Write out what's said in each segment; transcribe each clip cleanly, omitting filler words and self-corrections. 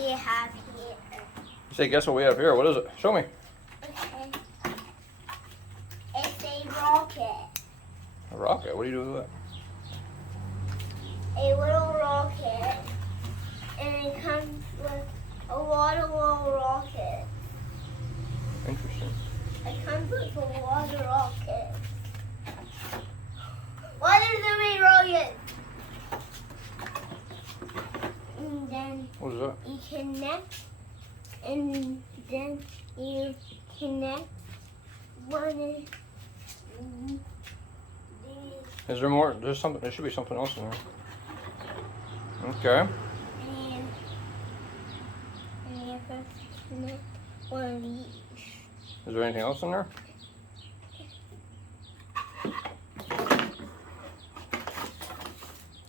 We have here. You say, guess what we have here? What is it? Show me. Okay. It's a rocket. A rocket? What do you do with that? A little rocket. And it comes with a lot of little rockets. Interesting. It comes with a lot of rockets. What are so many rockets? And then What is that? you connect, and then you connect one of these. Is there more? There's something. There should be something else in there. Okay. And you first connect one of these. Is there anything else in there?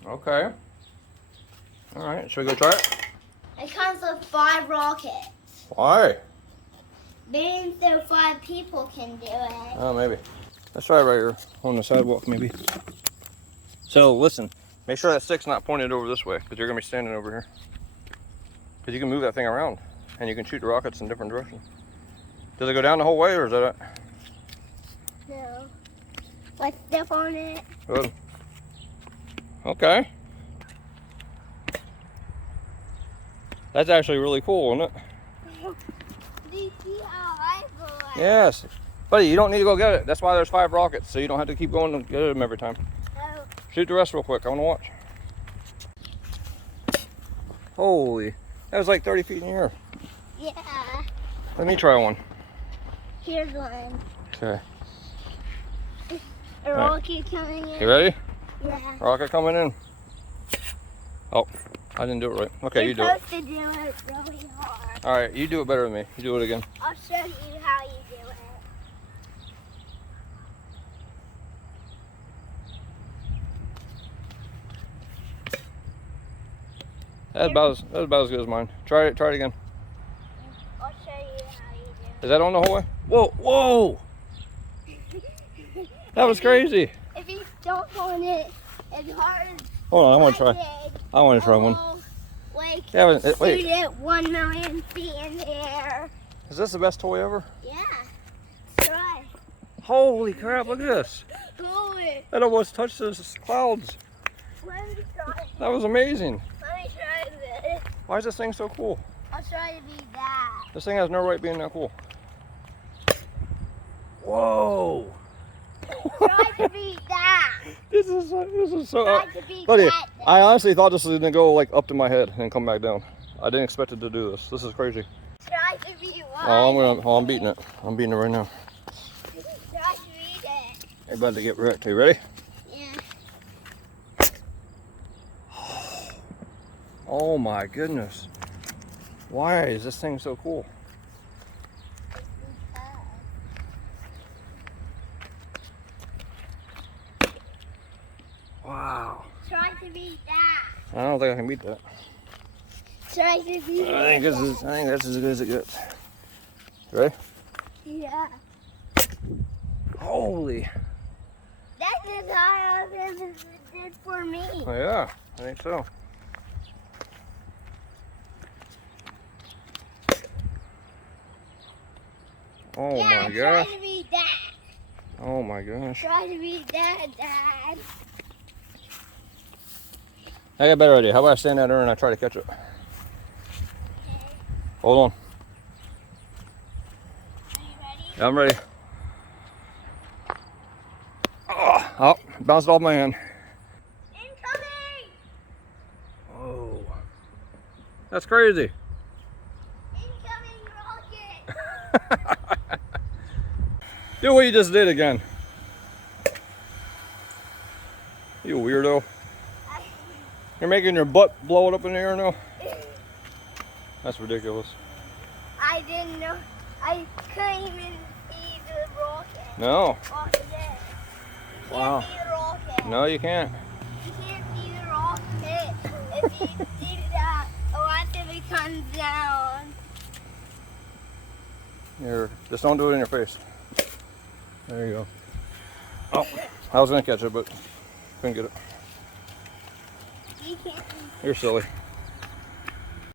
Okay. All right. Should we go try it? It comes with 5 rockets. Why? Maybe so 5 people can do it. Oh, maybe. Let's try it right here on the sidewalk, maybe. So listen, make sure that stick's not pointed over this way, because you're gonna be standing over here. Because you can move that thing around, and you can shoot the rockets in different directions. Does it go down the whole way, or is that it? No. Let's step on it. Good. Okay. That's actually really cool, isn't it? Do you see how I go? Yes. Buddy, you don't need to go get it. That's why there's 5 rockets, so you don't have to keep going to get them every time. Oh. Shoot the rest real quick. I want to watch. Holy. That was like 30 feet in the air. Yeah. Let me try one. Here's one. Okay. A rocket coming in. You ready? Yeah. Rocket coming in. Oh, I didn't do it right. Okay, you do it. You're supposed to do it really hard. All right, you do it better than me. You do it again. I'll show you how you do it. That's about as good as mine. Try it again. I'll show you how you do Is that on the whole way? Whoa, whoa! it. That was crazy. If you don't on it as hard as Hold on, I want to I try. did, I want to try one. oh, like Yeah, but, shoot wait. it 1 million feet in the air. Is this the best toy ever? Yeah. Try. Holy crap! Look at this. Go it. That almost touched the clouds. Let me try. That was amazing. Let me try this. Why is this thing so cool? I'll try to be that. This thing has no right being that cool. Whoa! Try to be that. This is so. Try to be Buddy, that. I honestly thought this was gonna go like up to my head and come back down. I didn't expect it to do this. This is crazy. Try to be one. I'm beating it. I'm beating it right now. Try to be that. Hey, about to get wrecked. Are you ready? Yeah. Oh my goodness. Why is this thing so cool? Wow. Try to be that. I don't think I can beat that. Try to be I think that's as good as it gets. You ready? Yeah. Holy. That's as high as it did for me. Oh yeah, I think so. Oh yeah, my try gosh. to be that. Oh my gosh. Try to be that, Dad. I got a better idea. How about I stand out there and I try to catch it? Hold on. Are you ready? Yeah, I'm ready. Oh, bounced off my hand. Incoming! Whoa. That's crazy. Incoming rocket! Do what you just did again. You weirdo. You're making your butt blow it up in the air now? That's ridiculous. I didn't know. I couldn't even see the rocket. No. Off of this. You Wow. can't see the rocket. No, you can't. You can't see the rocket. If you do that, watch if it comes down. Here, just don't do it in your face. There you go. Oh, I was gonna catch it, but couldn't get it. You can't. You're silly.